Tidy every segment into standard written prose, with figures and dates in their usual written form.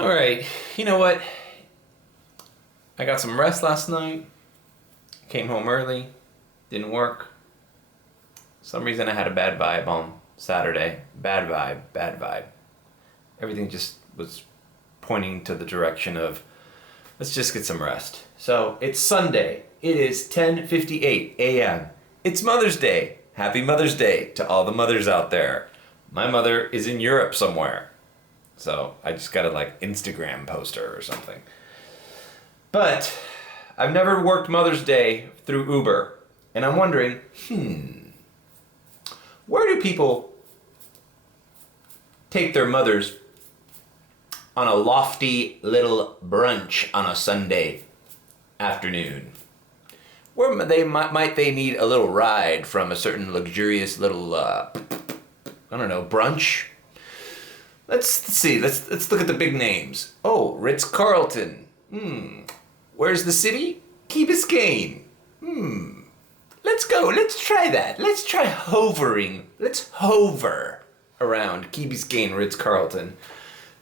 All right, you know what? I got some rest last night. Came home early. Didn't work. For some reason I had a bad vibe on Saturday. Bad vibe, bad vibe. Everything just was pointing to the direction of, let's just get some rest. So it's Sunday. It is 10:58 a.m. It's Mother's Day. Happy Mother's Day to all the mothers out there. My mother is in Europe somewhere. So I just gotta Instagram post her or something. But I've never worked Mother's Day through Uber. And I'm wondering, where do people take their mothers on a lofty little brunch on a Sunday afternoon? Where might they need a little ride from a certain luxurious little, brunch? Let's see. Let's look at the big names. Oh, Ritz-Carlton. Where's the city? Key Biscayne. Let's go. Let's try that. Let's try hovering. Let's hover around Key Biscayne, Ritz-Carlton.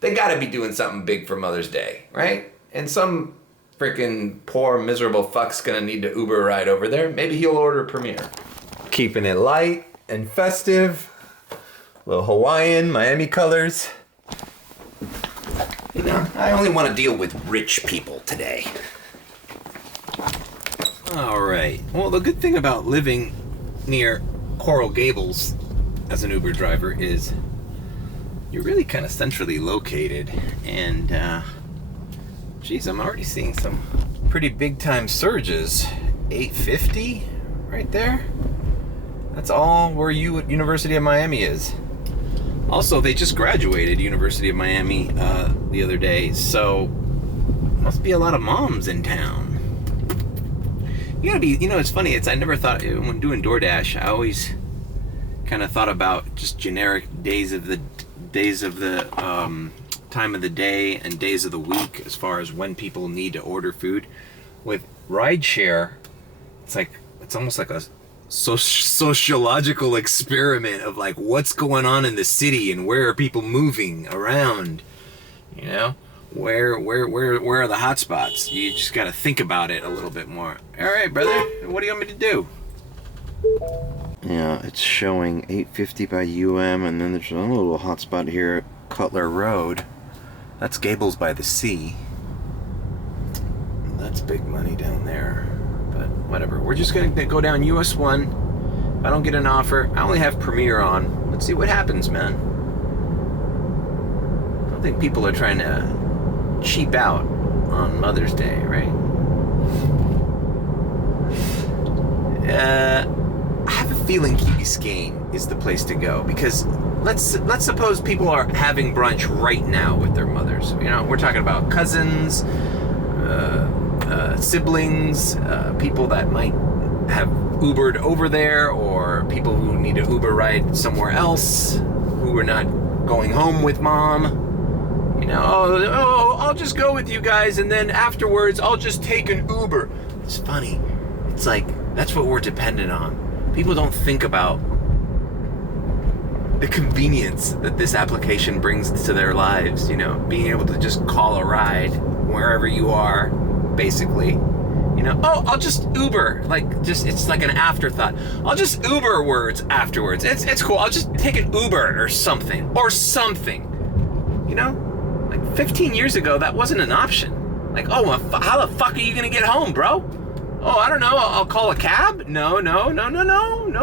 They gotta be doing something big for Mother's Day, right? And some freaking poor, miserable fuck's gonna need to Uber ride over there. Maybe he'll order Premier. Keeping it light and festive. A little Hawaiian, Miami colors. You know, I only want to deal with rich people today. All right. Well, the good thing about living near Coral Gables as an Uber driver is you're really kind of centrally located. And, geez, I'm already seeing some pretty big time surges. 850 right there. That's all where University of Miami is. Also, they just graduated University of Miami the other day, so must be a lot of moms in town. You gotta be, it's funny, I never thought, when doing DoorDash, I always kind of thought about just generic days of the time of the day and days of the week as far as when people need to order food. With rideshare, it's almost like a sociological experiment of what's going on in the city and where are people moving around, where are the hot spots. You just got to think about it a little bit more. All right, brother, what do you want me to do? Yeah, it's showing 850 by UM, and then there's another little hot spot here at Cutler Road. That's Gables by the Sea. That's big money down there. But whatever, we're just gonna go down US 1. If I don't get an offer, I only have Premier on. Let's see what happens, man. I don't think people are trying to cheap out on Mother's Day, right? I have a feeling Key Biscayne is the place to go, because let's suppose people are having brunch right now with their mothers. We're talking about cousins, siblings, people that might have Ubered over there, or people who need a Uber ride somewhere else, who are not going home with mom. I'll just go with you guys, and then afterwards I'll just take an Uber. It's funny. It's that's what we're dependent on. People don't think about the convenience that this application brings to their lives, being able to just call a ride wherever you are, basically. I'll just Uber, it's like an afterthought. I'll just Uber words afterwards. It's cool. I'll just take an Uber or something. 15 years ago, that wasn't an option. How the fuck are you gonna get home, bro? Oh, I don't know. I'll call a cab? No.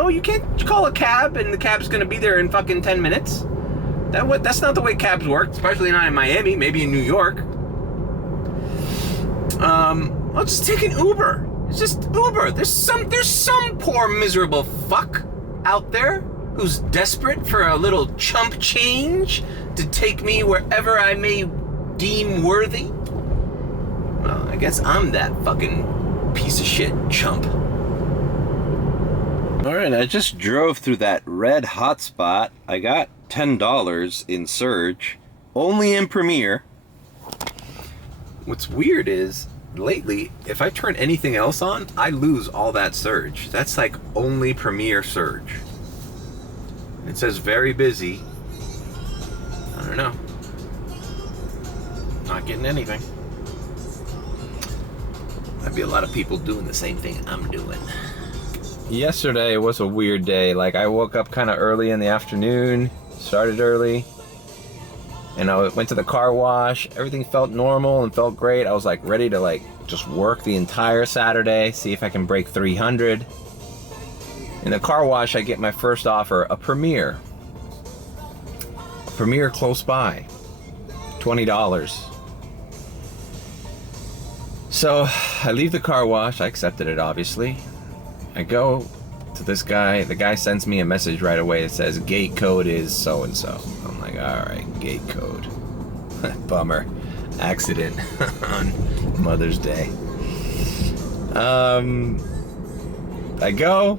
You can't call a cab and the cab's gonna be there in fucking 10 minutes. That's not the way cabs work, especially not in Miami, maybe in New York. I'll just take an Uber. It's just Uber. There's some poor miserable fuck out there who's desperate for a little chump change to take me wherever I may deem worthy. Well, I guess I'm that fucking piece of shit chump. Alright, I just drove through that red hotspot. I got $10 in surge, only in Premier. What's weird is, lately, if I turn anything else on, I lose all that surge. That's only Premier surge. It says very busy. I don't know. not getting anything. Might be a lot of people doing the same thing I'm doing. Yesterday was a weird day. Like, I woke up kind of early in the afternoon, started early, and I went to the car wash. Everything felt normal and felt great. I was like ready to like just work the entire Saturday, see if I can break 300. In the car wash, I get my first offer, a Premier close by, $20. So I leave the car wash. I accepted it, obviously. I go to this guy. The guy sends me a message right away. It says gate code is so and so. I'm like, all right, gate code. Bummer. Accident on Mother's Day. I go.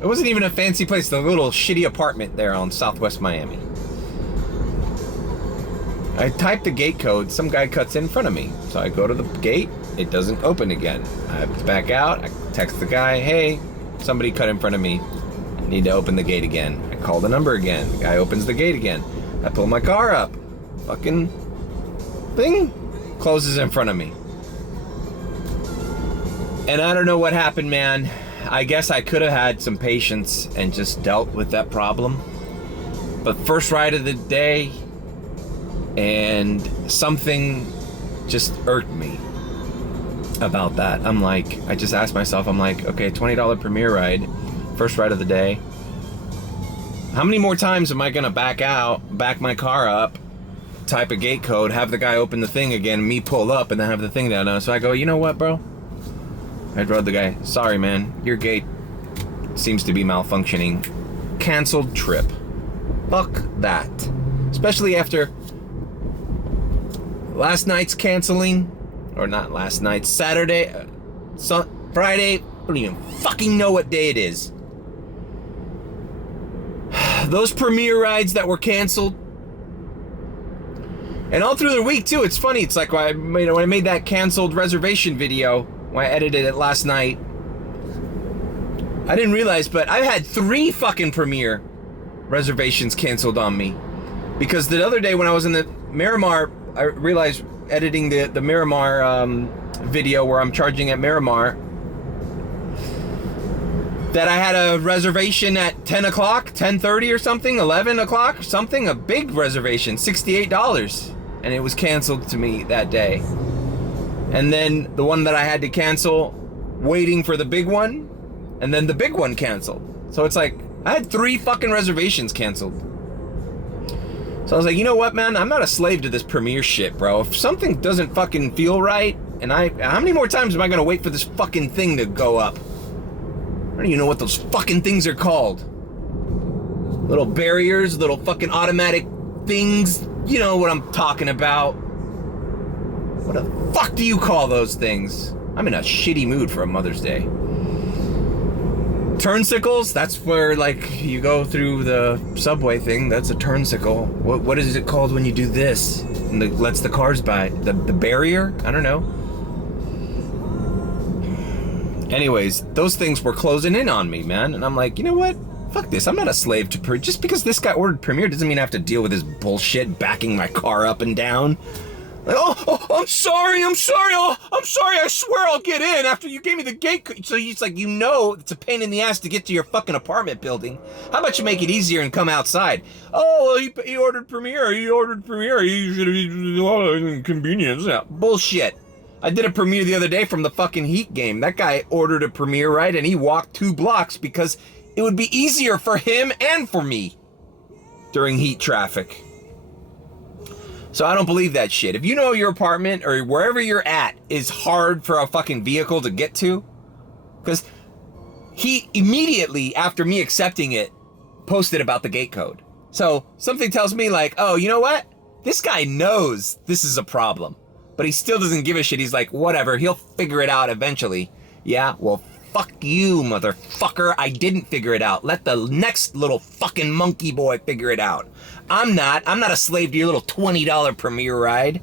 It wasn't even a fancy place. The little shitty apartment there on Southwest Miami. I type the gate code. Some guy cuts in front of me. So I go to the gate. It doesn't open again. I have to back out. I text the guy, hey, somebody cut in front of me. I need to open the gate again. I call the number again. The guy opens the gate again. I pull my car up. Fucking thing closes in front of me. And I don't know what happened, man. I guess I could have had some patience and just dealt with that problem. But first ride of the day, and something just irked me about that. I'm like, I just asked myself, I'm like, okay, $20 Premier ride, first ride of the day. How many more times am I gonna back my car up, type a gate code, have the guy open the thing again, me pull up, and then have the thing down? So I go, you know what, bro? I wrote the guy, sorry, man, your gate seems to be malfunctioning. Canceled trip. Fuck that. Especially after last night's canceling. Or not last night, Saturday, Friday, I don't even fucking know what day it is. Those Premier rides that were canceled. And all through the week too, it's funny, it's like when I made that canceled reservation video, when I edited it last night, I didn't realize, but I had 3 fucking Premier reservations canceled on me. Because the other day when I was in the Miramar, I realized editing the Miramar video where I'm charging at Miramar, that I had a reservation at 10 o'clock, 10:30 or something, 11 o'clock, something, a big reservation, $68. And it was canceled to me that day. And then the one that I had to cancel, waiting for the big one, and then the big one canceled. So it's like, I had 3 fucking reservations canceled. So I was like, you know what, man? I'm not a slave to this Premier shit, bro. If something doesn't fucking feel right, and how many more times am I gonna wait for this fucking thing to go up? I don't even know what those fucking things are called. Little barriers, little fucking automatic things. You know what I'm talking about. What the fuck do you call those things? I'm in a shitty mood for a Mother's Day. Turnsicles, that's where like you go through the subway thing. That's a turnsicle. What is it called when you do this and lets the cars by? The barrier? I don't know. Anyways, those things were closing in on me, man. And I'm like, you know what? Fuck this. I'm not a slave to just because this guy ordered Premier doesn't mean I have to deal with his bullshit backing my car up and down. Like, I'm sorry, I swear I'll get in after you gave me the gate. So it's like, you know, it's a pain in the ass to get to your fucking apartment building. How about you make it easier and come outside? Oh, well, he ordered Premier, he should have inconvenience. Yeah, bullshit. I did a Premier the other day from the fucking Heat game. That guy ordered a Premier, right? And he walked 2 blocks because it would be easier for him and for me during heat traffic. So I don't believe that shit. If you know your apartment or wherever you're at is hard for a fucking vehicle to get to, because he immediately after me accepting it posted about the gate code. So something tells me like, oh, you know what? This guy knows this is a problem, but he still doesn't give a shit. He's like, whatever, he'll figure it out eventually. Yeah, well, fuck you, motherfucker. I didn't figure it out. Let the next little fucking monkey boy figure it out. I'm not a slave to your little $20 Premier ride.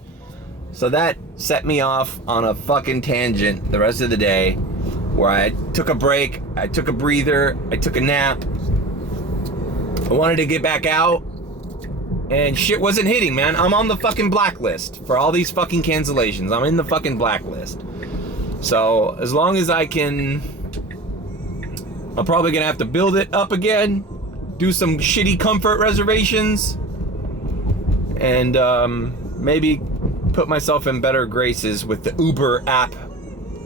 So that set me off on a fucking tangent the rest of the day where I took a break, I took a breather, I took a nap. I wanted to get back out and shit wasn't hitting, man. I'm on the fucking blacklist for all these fucking cancellations. I'm in the fucking blacklist. So as long as I can, I'm probably gonna have to build it up again, do some shitty comfort reservations, and maybe put myself in better graces with the Uber app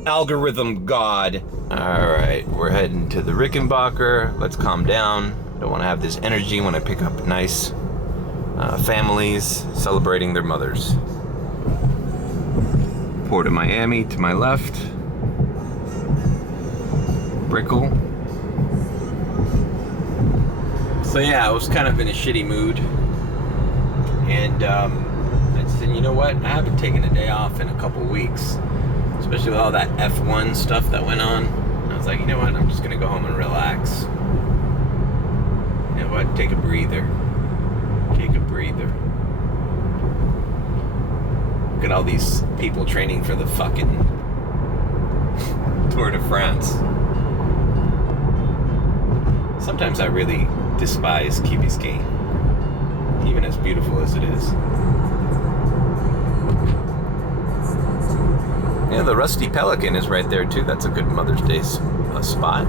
algorithm god. All right, we're heading to the Rickenbacker. Let's calm down. Don't want to have this energy when I pick up nice families celebrating their mothers. Port of Miami to my left. Brickell. So yeah, I was kind of in a shitty mood, and I said, you know what? I haven't taken a day off in a couple weeks, especially with all that F1 stuff that went on. I was like, you know what? I'm just gonna go home and relax. You know what? Take a breather. Take a breather. Look at all these people training for the fucking Tour de France. Sometimes I really despise Key Biscayne, even as beautiful as it is. Yeah, the Rusty Pelican is right there too. That's a good Mother's Day spot.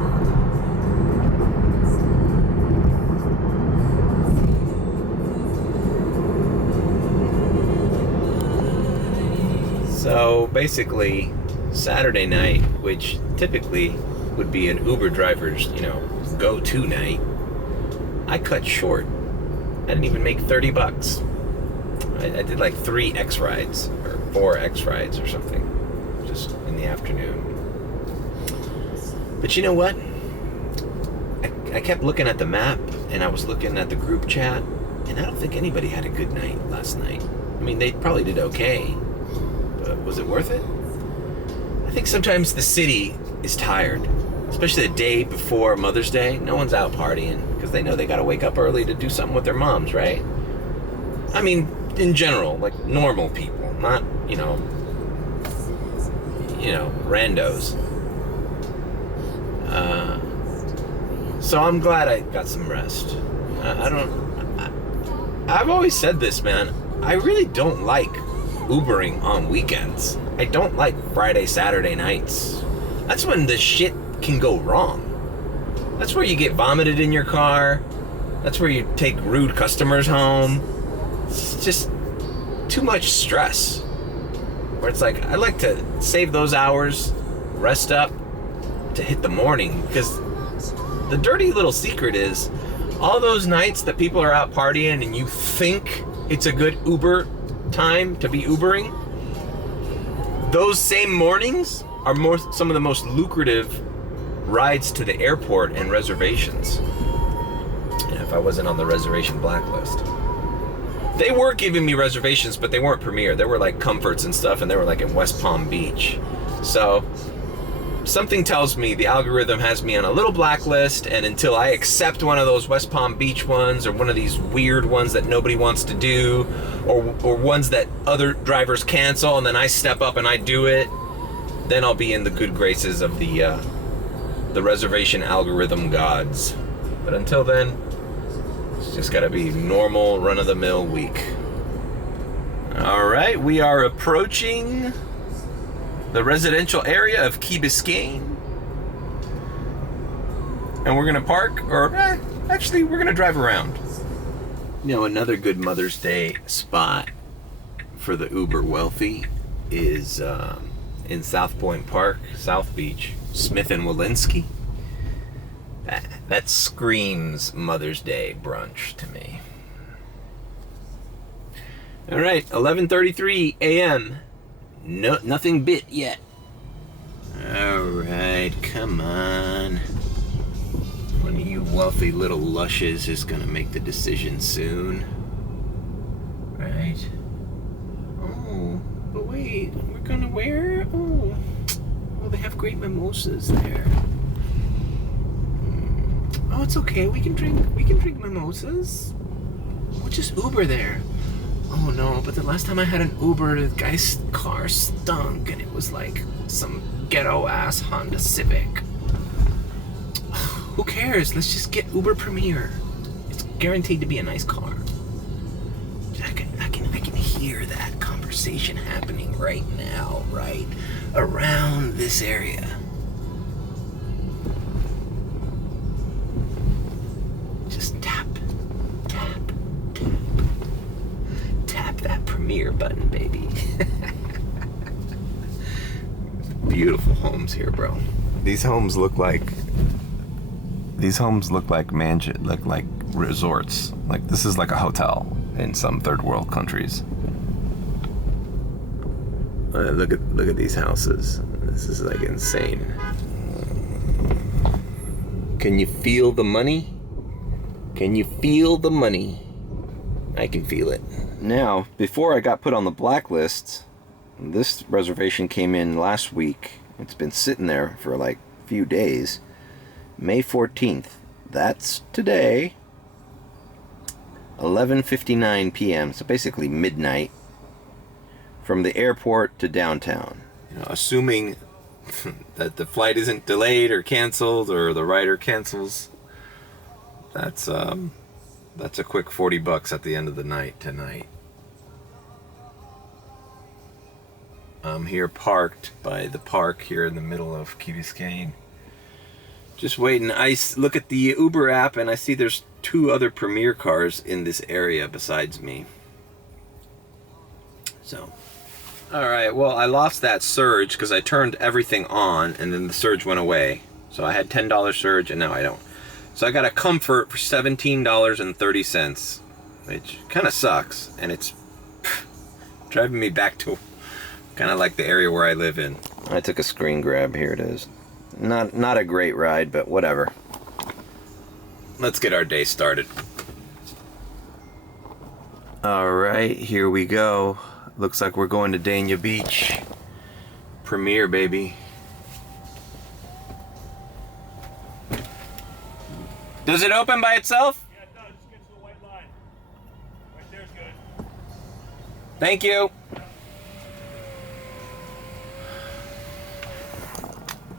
So basically, Saturday night, which typically would be an Uber driver's, go-to night, I cut short. I didn't even make $30. I did like 3 X rides or 4 X rides or something, just in the afternoon. But you know what? I kept looking at the map, and I was looking at the group chat, and I don't think anybody had a good night last night. I mean, they probably did okay, but was it worth it? I think sometimes the city is tired, especially the day before Mother's Day. No one's out partying because they know they got to wake up early to do something with their moms, right? I mean, in general, like normal people, not, randos. So I'm glad I got some rest. I've always said this, man. I really don't like Ubering on weekends. I don't like Friday, Saturday nights. That's when the shit can go wrong. That's where you get vomited in your car. That's where you take rude customers home. It's just too much stress. Where it's like, I like to save those hours, rest up, to hit the morning. Because the dirty little secret is, all those nights that people are out partying and you think it's a good Uber time to be Ubering, those same mornings are some of the most lucrative rides to the airport and reservations. And if I wasn't on the reservation blacklist. They were giving me reservations, but they weren't Premier. They were like Comforts and stuff, and they were like in West Palm Beach. So something tells me the algorithm has me on a little blacklist, and until I accept one of those West Palm Beach ones, or one of these weird ones that nobody wants to do, or ones that other drivers cancel and then I step up and I do it, then I'll be in the good graces of the reservation algorithm gods. But until then, it's just gotta be normal, run-of-the-mill week. All right, we are approaching the residential area of Key Biscayne, and we're gonna park, or actually we're gonna drive around. Another good Mother's Day spot for the uber wealthy is in South Point Park, South Beach, Smith and Walensky. That screams Mother's Day brunch to me. All right, 11:33 a.m. No, nothing bit yet. All right, come on. One of you wealthy little lushes is gonna make the decision soon. Right? Oh, but wait, we're gonna where? Oh, they have great mimosas there. Oh, it's okay. We can drink mimosas. We'll just Uber there. Oh no, but the last time I had an Uber, the guy's car stunk, and it was like some ghetto-ass Honda Civic. Who cares? Let's just get Uber Premier. It's guaranteed to be a nice car. hear that conversation happening right now, right around this area. Just tap, tap, tap. Tap that premiere button, baby. Beautiful homes here, bro. These homes look like look like resorts. Like this is like a hotel in some third world countries. Look at these houses. This is like insane. Can you feel the money? Can you feel the money? I can feel it. Now, before I got put on the blacklist, this reservation came in last week. It's been sitting there for like a few days. May 14th. That's today. 11:59 p.m. So basically midnight. From the airport to downtown. You know, assuming that the flight isn't delayed or canceled or the rider cancels. That's a quick $40 at the end of the night tonight. I'm here parked by the park here in the middle of Key Biscayne. Just waiting. I look at the Uber app and I see there's 2 other Premier cars in this area besides me. So, alright, well I lost that surge because I turned everything on and then the surge went away. So I had $10 surge and now I don't. So I got a Comfort for $17.30, which kind of sucks, and it's driving me back to kind of like the area where I live in. I took a screen grab. Here it is. Not a great ride, but whatever. Let's get our day started. All right, here we go. Looks like we're going to Dania Beach. Premier, baby. Does it open by itself? Yeah, it does. Just get to the white line. Right there's good. Thank you.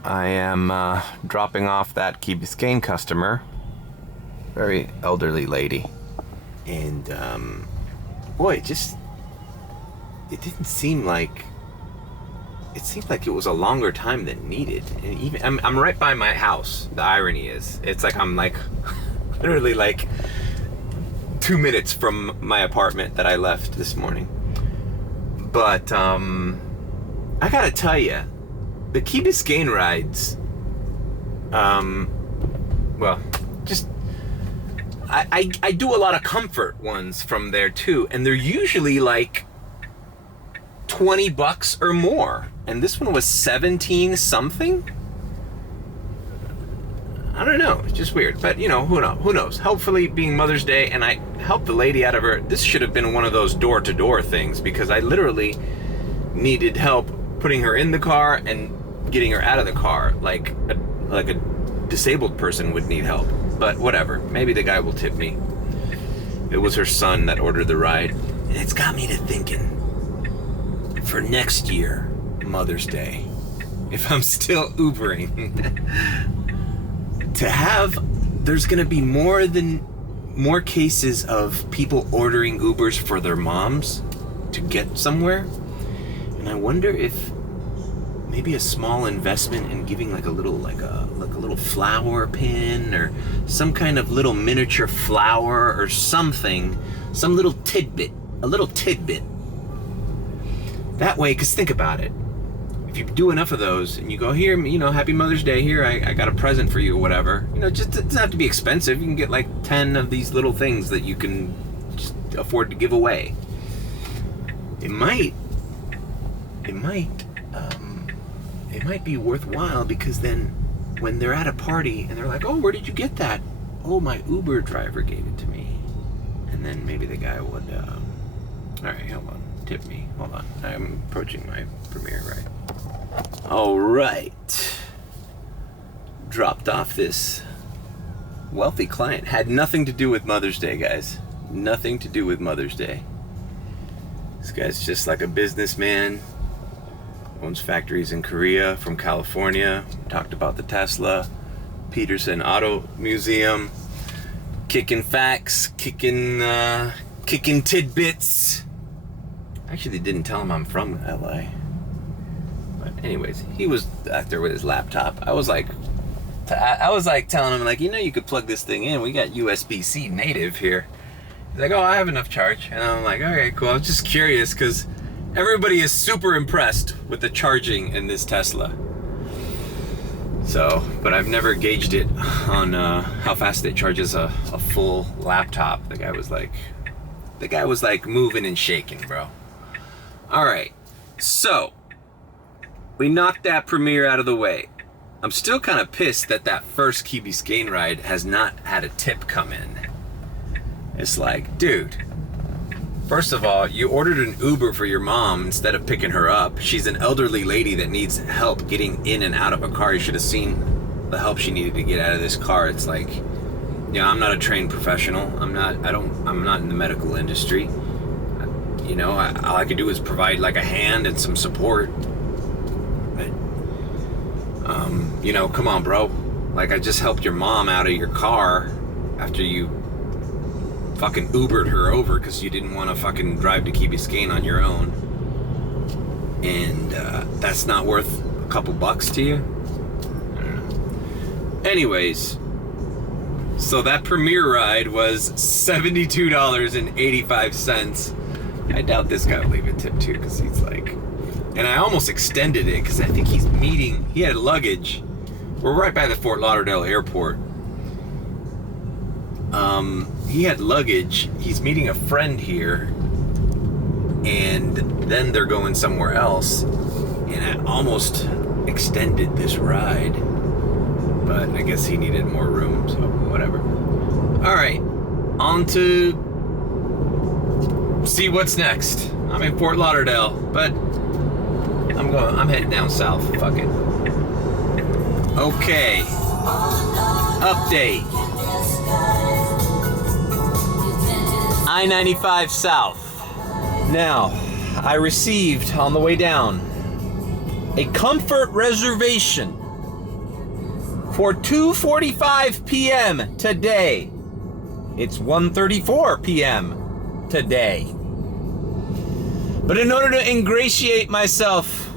I am dropping off that Key Biscayne customer. Very elderly lady. And, boy, it didn't seem like... It seemed like it was a longer time than needed. And even I'm right by my house. The irony is, it's like I'm like literally like 2 minutes from my apartment that I left this morning. But I gotta tell you, the Key Biscayne rides, well, just I do a lot of comfort ones from there too, and they're usually like $20 or more, and this one was 17 something. I don't know, it's just weird, but you know, who knows. Hopefully, being Mother's Day, and I helped the lady out of her. This should have been one of those door-to-door things, because I literally needed help putting her in the car and getting her out of the car, like a disabled person would need help. But whatever, maybe the guy will tip me. It was her son that ordered the ride, and it's got me to thinking, for next year, Mother's Day, if I'm still Ubering, there's gonna be more cases of people ordering Ubers for their moms to get somewhere. And I wonder if maybe a small investment in giving like a little flower pin or some kind of little miniature flower or something, some little tidbit, a little tidbit. That way, because think about it. If you do enough of those and you go, here, you know, Happy Mother's Day, here, I got a present for you or whatever. You know, just, it doesn't have to be expensive. You can get like 10 of these little things that you can just afford to give away. It might be worthwhile, because then when they're at a party and they're like, oh, where did you get that? Oh, my Uber driver gave it to me. And then maybe the guy would, all right, hold on, tip me. Hold on, I'm approaching my Premier ride. All right. Dropped off this wealthy client. Had nothing to do with Mother's Day, guys. Nothing to do with Mother's Day. This guy's just like a businessman. Owns factories in Korea, from California. Talked about the Tesla, Peterson Auto Museum. Kicking facts, kicking tidbits. I actually didn't tell him I'm from LA. But anyways, he was out there with his laptop. I was like telling him, like, you could plug this thing in. We got USB-C native here. He's like, oh, I have enough charge. And I'm like, okay, cool. I was just curious because everybody is super impressed with the charging in this Tesla. So, but I've never gauged it on how fast it charges a full laptop. The guy was like moving and shaking, bro. All right, so we knocked that premiere out of the way. I'm still kind of pissed that first Key Biscayne ride has not had a tip come in. It's like, dude, first of all, you ordered an Uber for your mom instead of picking her up. She's an elderly lady that needs help getting in and out of a car. You should have seen the help she needed to get out of this car. It's like, I'm not a trained professional. I'm not in the medical industry. All I could do is provide like a hand and some support. But, come on, bro. Like, I just helped your mom out of your car after you fucking Ubered her over because you didn't want to fucking drive to Key Biscayne on your own. And that's not worth a couple bucks to you? I don't know. Anyways, so that premiere ride was $72.85. I doubt this guy will leave a tip too, because he's like, and I almost extended it because I think he had luggage. We're right by the Fort Lauderdale airport. He had luggage. He's meeting a friend here, and then they're going somewhere else. And I almost extended this ride, but I guess he needed more room, so whatever. All right, on to see what's next. I'm in Fort Lauderdale, but I'm heading down south. Fuck it. Okay. Update. I-95 South. Now, I received on the way down a comfort reservation for 2:45 p.m. today. It's 1:34 p.m. today. But in order to ingratiate myself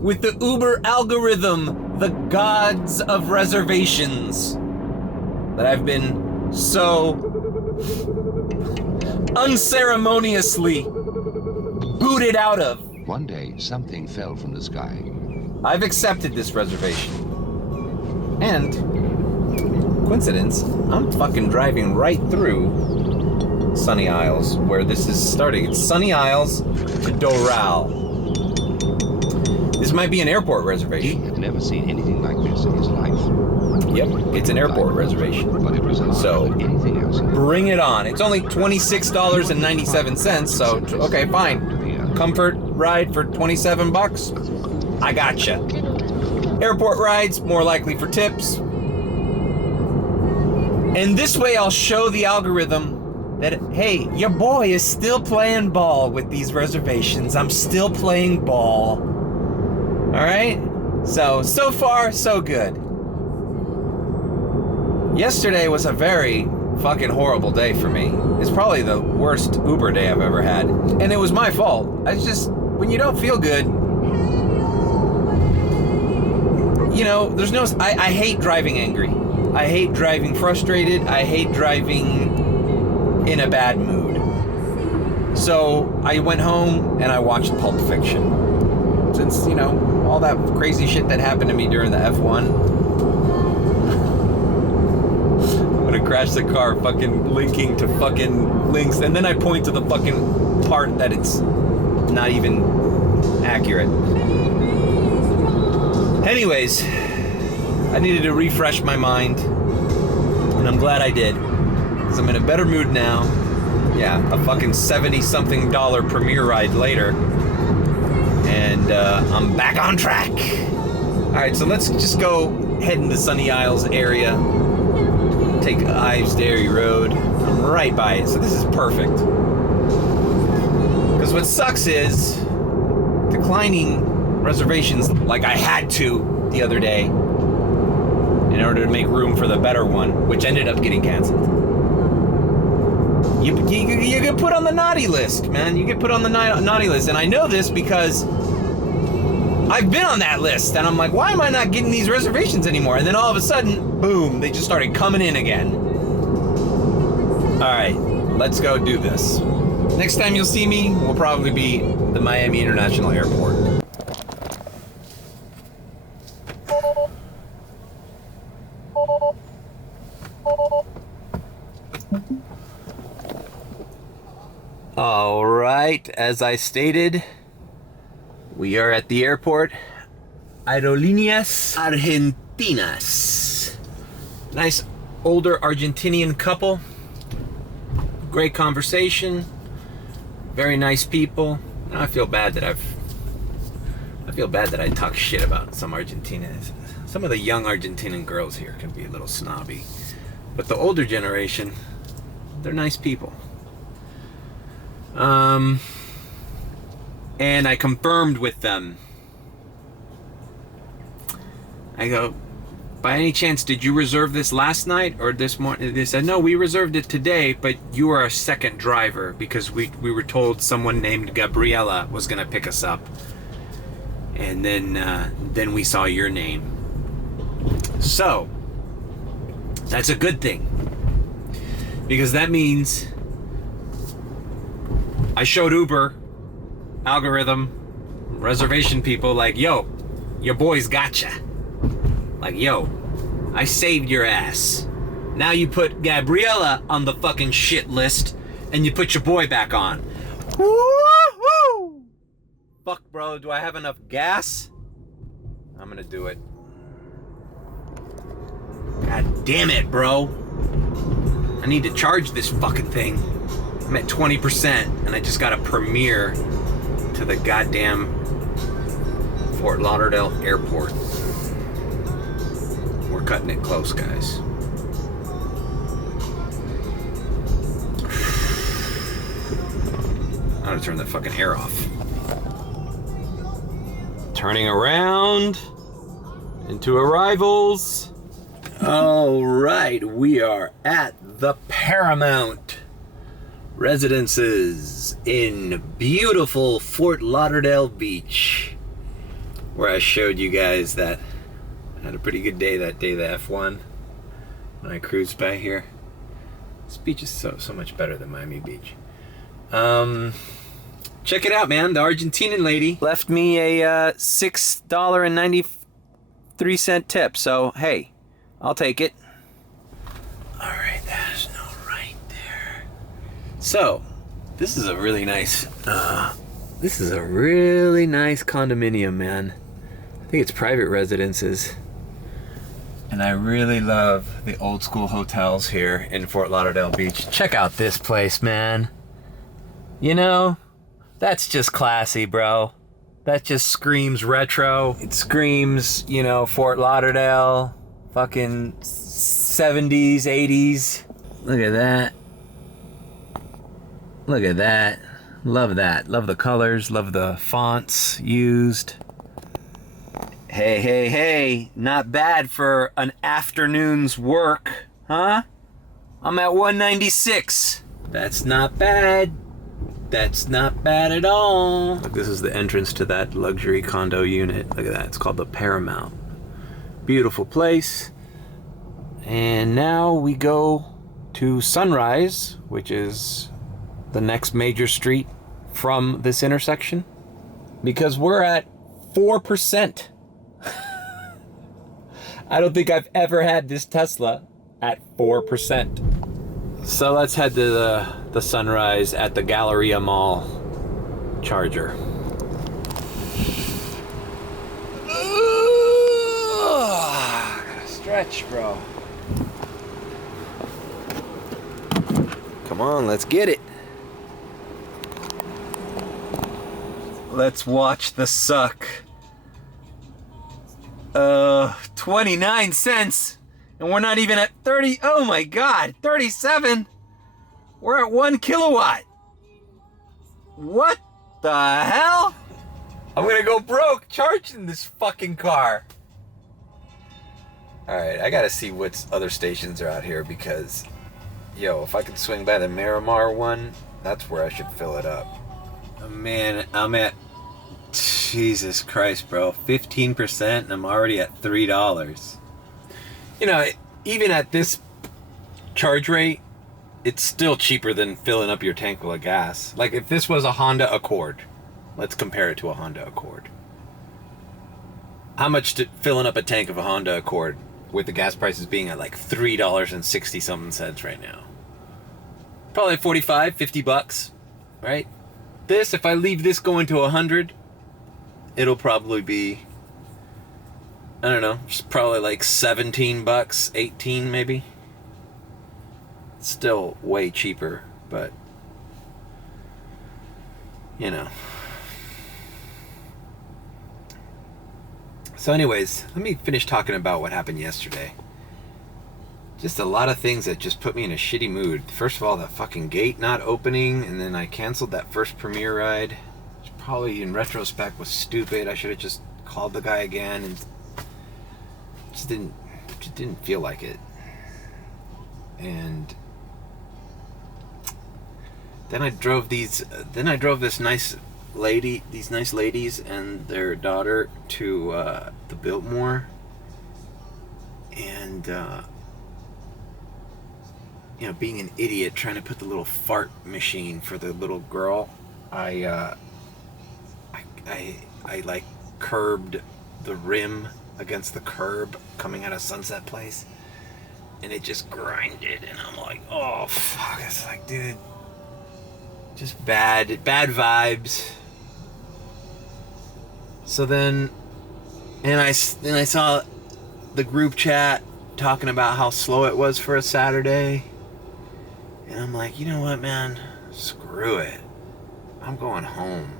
with the Uber algorithm, the gods of reservations that I've been so unceremoniously booted out of, one day, something fell from the sky. I've accepted this reservation. And, coincidence, I'm fucking driving right through Sunny Isles, where this is starting. It's Sunny Isles to Doral. This might be an airport He reservation. had never seen anything like this in his life. Yep, it's an airport reservation. But it was harder So, than anything else. bring it on. It's only $26.97, so okay, fine. Comfort ride for 27 bucks. I gotcha. Airport rides, more likely for tips. And this way I'll show the algorithm that, hey, your boy is still playing ball with these reservations. I'm still playing ball. Alright? So far, so good. Yesterday was a very fucking horrible day for me. It's probably the worst Uber day I've ever had. And it was my fault. When you don't feel good, there's no, I hate driving angry. I hate driving frustrated. I hate driving in a bad mood. So I went home and I watched Pulp Fiction. Since, all that crazy shit that happened to me during the F1. I'm gonna crash the car fucking linking to fucking links, and then I point to the fucking part that it's not even accurate. Anyways, I needed to refresh my mind, and I'm glad I did, because I'm in a better mood now. Yeah, a fucking $70-something premiere ride later, and I'm back on track. Alright, so let's just go head into Sunny Isles area, take Ives Dairy Road. I'm right by it, so this is perfect. Because what sucks is declining reservations like I had to the other day in order to make room for the better one, which ended up getting canceled. You get put on the naughty list, man. You get put on the naughty list. And I know this because I've been on that list. And I'm like, why am I not getting these reservations anymore? And then all of a sudden, boom, they just started coming in again. All right, let's go do this. Next time you'll see me will probably be the Miami International Airport. All right, as I stated, we are at the airport. Aerolíneas Argentinas. Nice older Argentinian couple. Great conversation. Very nice people. I feel bad that I talk shit about some Argentinians. Some of the young Argentinian girls here can be a little snobby, but the older generation, they're nice people. And I confirmed with them. I go, by any chance, did you reserve this last night or this morning? They said, no, we reserved it today, but you are a second driver because we were told someone named Gabriela was gonna pick us up. And then we saw your name. So, that's a good thing. Because that means I showed Uber, algorithm, reservation people like, yo, your boys gotcha. Like, yo, I saved your ass. Now you put Gabriela on the fucking shit list and you put your boy back on. Woo-hoo! Fuck, bro, do I have enough gas? I'm gonna do it. God damn it, bro. I need to charge this fucking thing. I'm at 20% and I just got a premiere to the goddamn Fort Lauderdale airport. We're cutting it close, guys. I'm gonna turn that fucking air off. Turning around into arrivals. All right, we are at the Paramount Residences in beautiful Fort Lauderdale Beach, where I showed you guys that I had a pretty good day that day, the F1, when I cruised by here. This beach is so much better than Miami Beach. Check it out, man. The Argentinian lady left me a $6.93 tip, so hey, I'll take it. All right, there's no right there. So, this is a really nice condominium, man. I think it's private residences. And I really love the old school hotels here in Fort Lauderdale Beach. Check out this place, man. You know, that's just classy, bro. That just screams retro. It screams, you know, Fort Lauderdale, fucking 70s, 80s. Look at that. Look at that. Love that. Love the colors, love the fonts used. Hey, hey, hey, not bad for an afternoon's work, huh? I'm at 196. That's not bad. That's not bad at all. Look, this is the entrance to that luxury condo unit. Look at that, it's called the Paramount. Beautiful place. And now we go to Sunrise, which is the next major street from this intersection, because we're at 4%. I don't think I've ever had this Tesla at 4%. So let's head to the Sunrise at the Galleria Mall charger. Gotta stretch, bro. Come on, let's get it. Let's watch the suck. 29 cents. And we're not even at 30. Oh my God, 37. We're at 1 kilowatt. What the hell? I'm gonna go broke charging this fucking car. All right, I gotta see what other stations are out here because, yo, if I could swing by the Miramar one, that's where I should fill it up. Oh, man, I'm at, Jesus Christ, bro, 15%, and I'm already at $3. You know, even at this charge rate, it's still cheaper than filling up your tank full of gas. Like, if this was a Honda Accord, let's compare it to a Honda Accord. How much to filling up a tank of a Honda Accord with the gas prices being at like $3.60 something cents right now? Probably 45, 50 bucks, right? This, if I leave this going to 100, it'll probably be, I don't know, just probably like 17 bucks, 18 maybe. Still way cheaper, but you know. So anyways, let me finish talking about what happened yesterday. Just a lot of things that just put me in a shitty mood. First of all, that fucking gate not opening, and then I canceled that first premiere ride, which probably in retrospect was stupid. I should have just called the guy again, and just didn't feel like it. And then I drove this nice ladies and their daughter to the Biltmore, and you know, being an idiot trying to put the little fart machine for the little girl, I like curbed the rim against the curb coming out of Sunset Place, and it just grinded, and I'm like, oh fuck. It's like, dude, just bad vibes. So then, and I saw the group chat talking about how slow it was for a Saturday, and I'm like, you know what, man, screw it, I'm going home.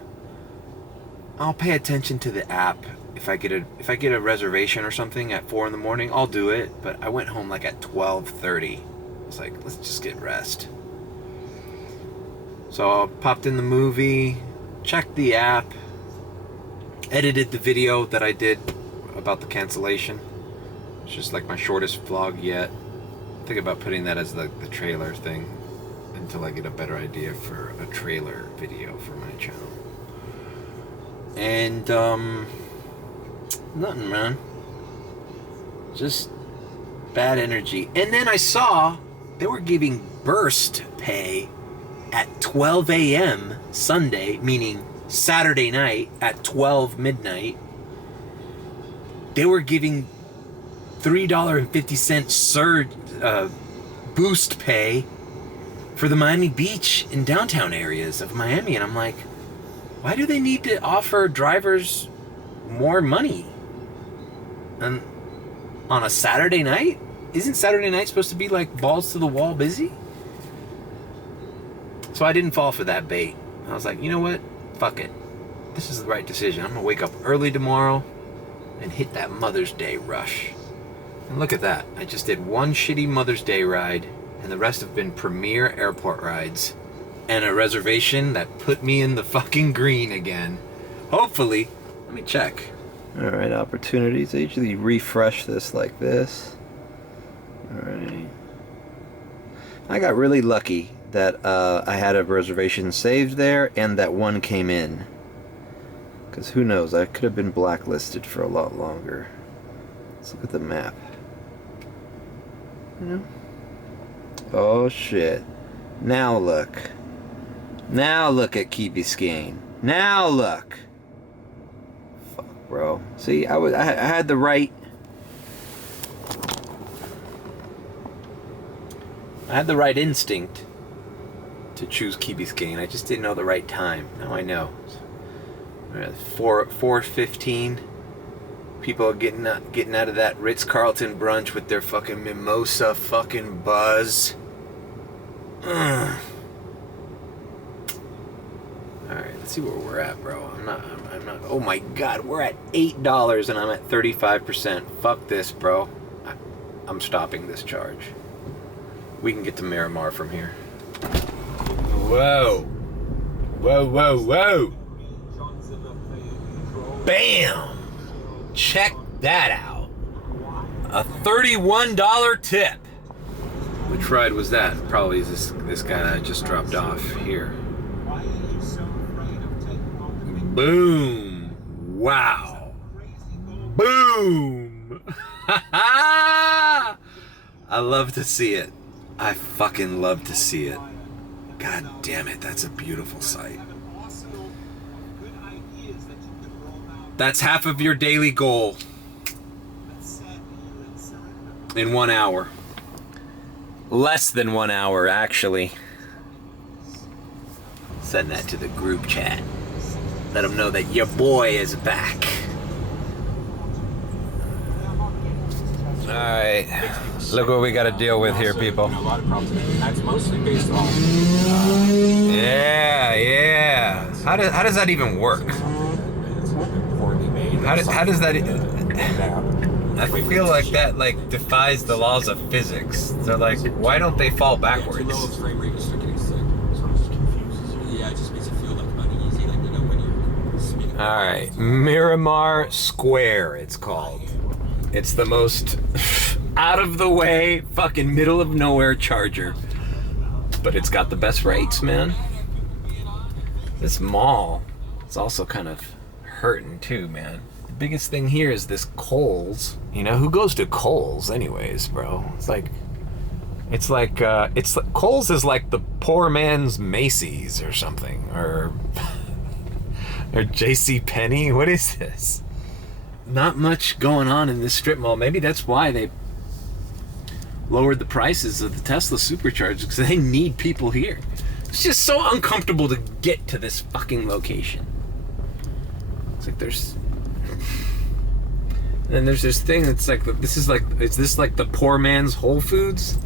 I'll pay attention to the app. If I get a reservation or something at 4 a.m, I'll do it. But I went home like at 12:30. I was like, let's just get rest. So I popped in the movie, checked the app, edited the video that I did about the cancellation. It's just like my shortest vlog yet. I'm thinking about putting that as the trailer thing until I get a better idea for a trailer video for my channel. And nothing, man. Just bad energy. And then I saw they were giving burst pay at 12 a.m. Sunday, meaning Saturday night at 12 midnight. They were giving $3.50 surge boost pay for the Miami Beach and downtown areas of Miami, and I'm like, why do they need to offer drivers more money? And on a Saturday night? Isn't Saturday night supposed to be like balls to the wall busy? So I didn't fall for that bait. I was like, you know what? Fuck it. This is the right decision. I'm gonna wake up early tomorrow and hit that Mother's Day rush. And look at that. I just did one shitty Mother's Day ride, and the rest have been premier airport rides. And a reservation that put me in the fucking green again. Hopefully. Let me check. Alright, opportunities. I usually refresh this like this. Alright. I got really lucky that I had a reservation saved there and that one came in. Because who knows, I could have been blacklisted for a lot longer. Let's look at the map. You know? Oh shit. Now look. Now look at Key Biscayne. Now look. Fuck, bro. See, I had the right. I had the right instinct to choose Key Biscayne. I just didn't know the right time. Now I know. 4:15. People are getting out of that Ritz-Carlton brunch with their fucking mimosa fucking buzz. Ugh. Alright, let's see where we're at, bro. I'm not, oh my god, we're at $8 and I'm at 35%. Fuck this, bro. I'm stopping this charge. We can get to Miramar from here. Whoa. Whoa, whoa, whoa. Bam! Check that out. A $31 tip. Which ride was that? Probably this guy I just dropped off here. Boom! Wow! Boom! I love to see it. I fucking love to see it. God damn it, that's a beautiful sight. That's half of your daily goal in 1 hour. Less than 1 hour, actually. Send that to the group chat. Let them know that your boy is back. Alright. Look what we got to deal with here, people. A lot of problems. That's mostly based on. Yeah. How does that even work? How does that? I feel like that defies the laws of physics. So why don't they fall backwards? Yeah, it just makes it feel like uneasy, like when you're spinning. All right, Miramar Square. It's called. It's the most out of the way, fucking middle of nowhere charger, but it's got the best rates, man. This mall is also kind of hurting too, man. The biggest thing here is this Kohl's. You know, who goes to Kohl's anyways, bro? It's like Kohl's is like the poor man's Macy's or something, or J.C. Penney. What is this? Not much going on in this strip mall. Maybe that's why they lowered the prices of the Tesla superchargers, because they need people here. It's just so uncomfortable to get to this fucking location. It's like there's... And then there's this thing that's like, is this like the poor man's Whole Foods?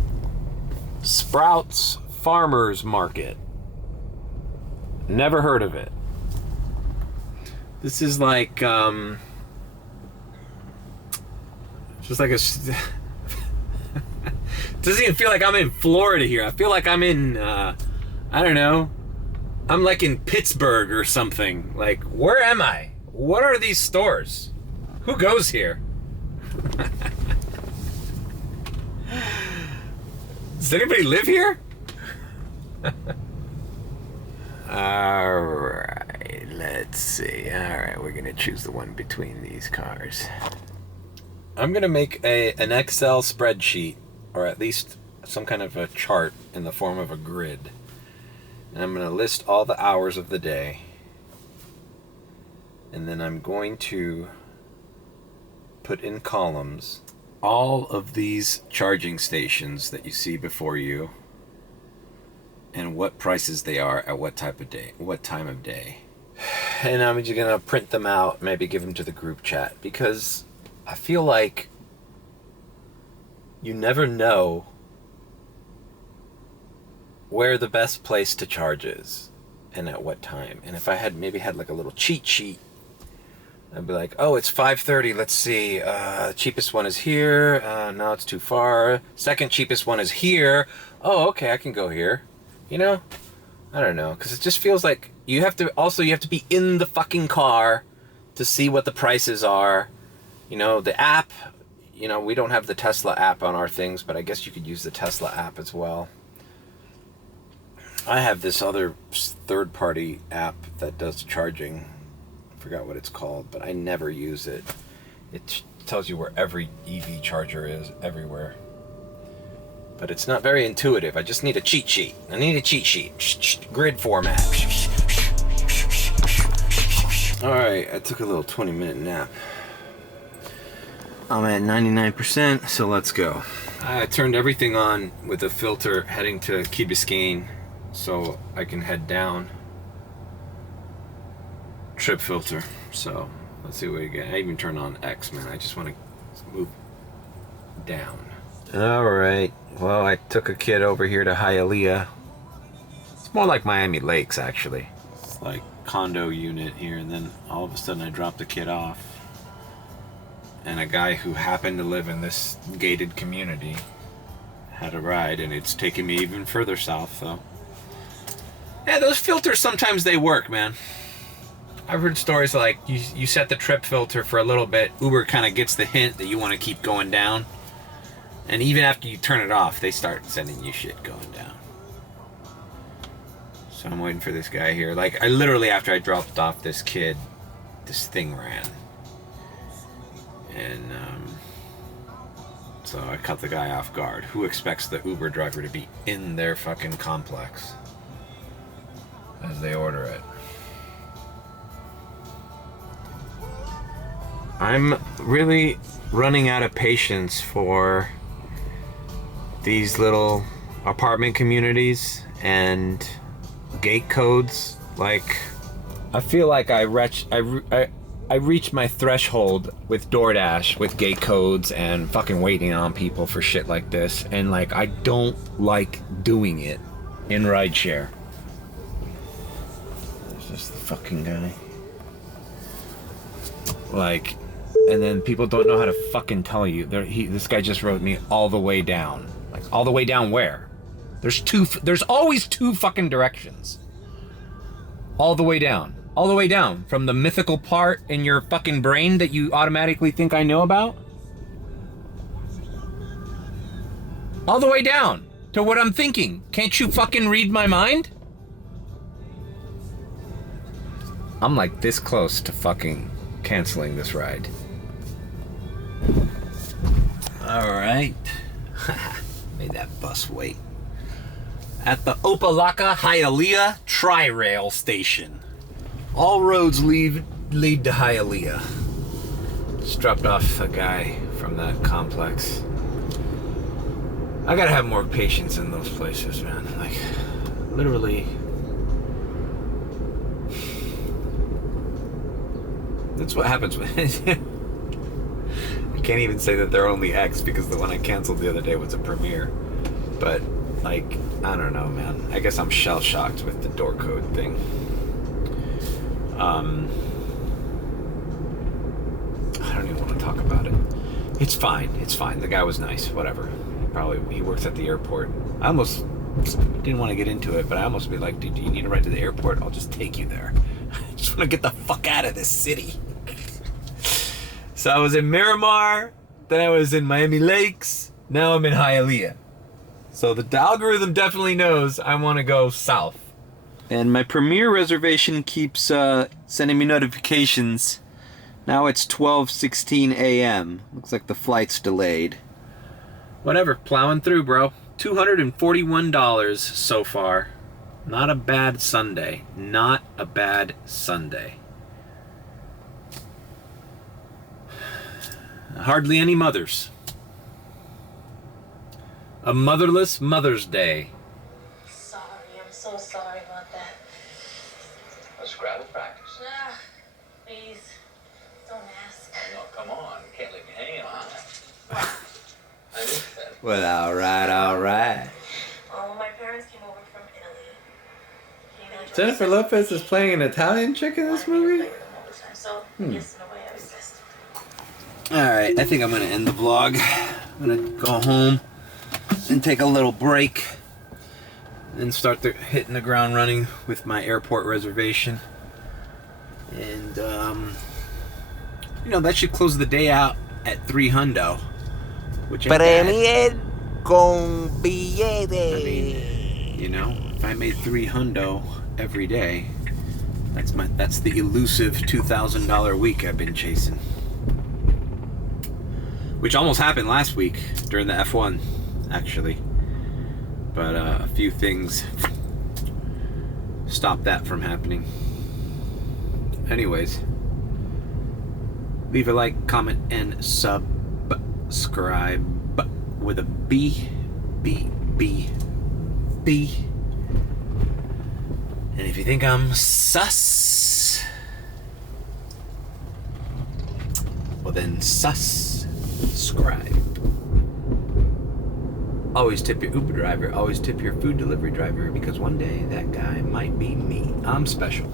Sprouts Farmers Market. Never heard of it. This is like, just like a... Doesn't even feel like I'm in Florida here. I feel like I'm in, I don't know. I'm like in Pittsburgh or something. Like, where am I? What are these stores? Who goes here? Does anybody live here? Alright, let's see. Alright, we're gonna choose the one between these cars. I'm gonna make an Excel spreadsheet, or at least some kind of a chart in the form of a grid. And I'm gonna list all the hours of the day. And then I'm going to put in columns all of these charging stations that you see before you, and what prices they are at what time of day. And I'm just gonna print them out, maybe give them to the group chat, because I feel like you never know where the best place to charge is and at what time. And if I had like a little cheat sheet, I'd be like, oh, it's 5:30. Let's see. Cheapest one is here. No, it's too far. Second cheapest one is here. Oh, okay, I can go here. You know? I don't know, because it just feels like you have to be in the fucking car to see what the prices are. You know, the app, you know, we don't have the Tesla app on our things, but I guess you could use the Tesla app as well. I have this other third-party app that does charging. I forgot what it's called, but I never use it. It tells you where every EV charger is everywhere. But it's not very intuitive. I just need a cheat sheet. I need a cheat sheet. Grid format. Alright, I took a little 20-minute nap. I'm at 99%, so let's go. I turned everything on with a filter heading to Key Biscayne, so I can head down. Trip filter. So let's see what we get. I even turned on X, man. I just want to move down. All right. Well, I took a kid over here to Hialeah. It's more like Miami Lakes, actually. It's like condo unit here, and then all of a sudden I dropped the kid off, and a guy who happened to live in this gated community had a ride, and it's taking me even further south, though. Yeah, those filters, sometimes they work, man. I've heard stories like you set the trip filter for a little bit, Uber kind of gets the hint that you want to keep going down, And even after you turn it off, they start sending you shit going down. So I'm waiting for this guy here. Like, I literally, after I dropped off this kid, this thing ran. And, so I cut the guy off guard. Who expects the Uber driver to be in their fucking complex as they order it? I'm really running out of patience for these little apartment communities and gate codes. Like, I feel like I reached my threshold with DoorDash, with gate codes and fucking waiting on people for shit like this. And like, I don't like doing it in rideshare. There's just the fucking guy. Like, and then people don't know how to fucking tell you. This guy just wrote me all the way down. Like, all the way down where? There's always two fucking directions. All the way down. All the way down. From the mythical part in your fucking brain that you automatically think I know about. All the way down to what I'm thinking. Can't you fucking read my mind? I'm like this close to fucking canceling this ride. Alright. Made that bus wait. At the Opelika Hialeah Tri-Rail Station. All roads lead to Hialeah. Just dropped off a guy from that complex. I gotta have more patience in those places, man. Like, literally. That's what happens when I can't even say that they're only X because the one I canceled the other day was a premiere. But, like, I don't know, man. I guess I'm shell-shocked with the door code thing. I don't even want to talk about it. It's fine. It's fine. The guy was nice. Whatever. He works at the airport. I almost didn't want to get into it, but I almost be like, dude, do you need a ride to the airport? I'll just take you there. I just want to get the fuck out of this city. So I was in Miramar, then I was in Miami Lakes, now I'm in Hialeah. So the algorithm definitely knows I want to go south. And my Premier reservation keeps sending me notifications. Now it's 12:16 a.m. Looks like the flight's delayed. Whatever, plowing through, bro. $241 so far. Not a bad Sunday. Not a bad Sunday. Hardly any mothers. A motherless Mother's Day. Sorry, I'm so sorry about that. Let's Scrabble practice. Ah, please, don't ask. No, come on. Can't leave me hanging on. I understand. Well, alright. Oh, my parents came over from Italy. Came in Jennifer Lopez is playing an Italian chick in this movie? So, yes, in a way, I was just... Alright, I think I'm going to end the vlog. I'm going to go home and take a little break. And start hitting the ground running with my airport reservation. And, you know, that should close the day out at $300. Which ain't bad. Con billete. I mean, you know, if I made $300 every day, that's the elusive $2,000 week I've been chasing. Which almost happened last week during the F1, actually. But a few things stopped that from happening. Anyways, leave a like, comment, and subscribe with a B. And if you think I'm sus, well then subscribe. Always tip your Uber driver, always tip your food delivery driver, because one day that guy might be me. I'm special.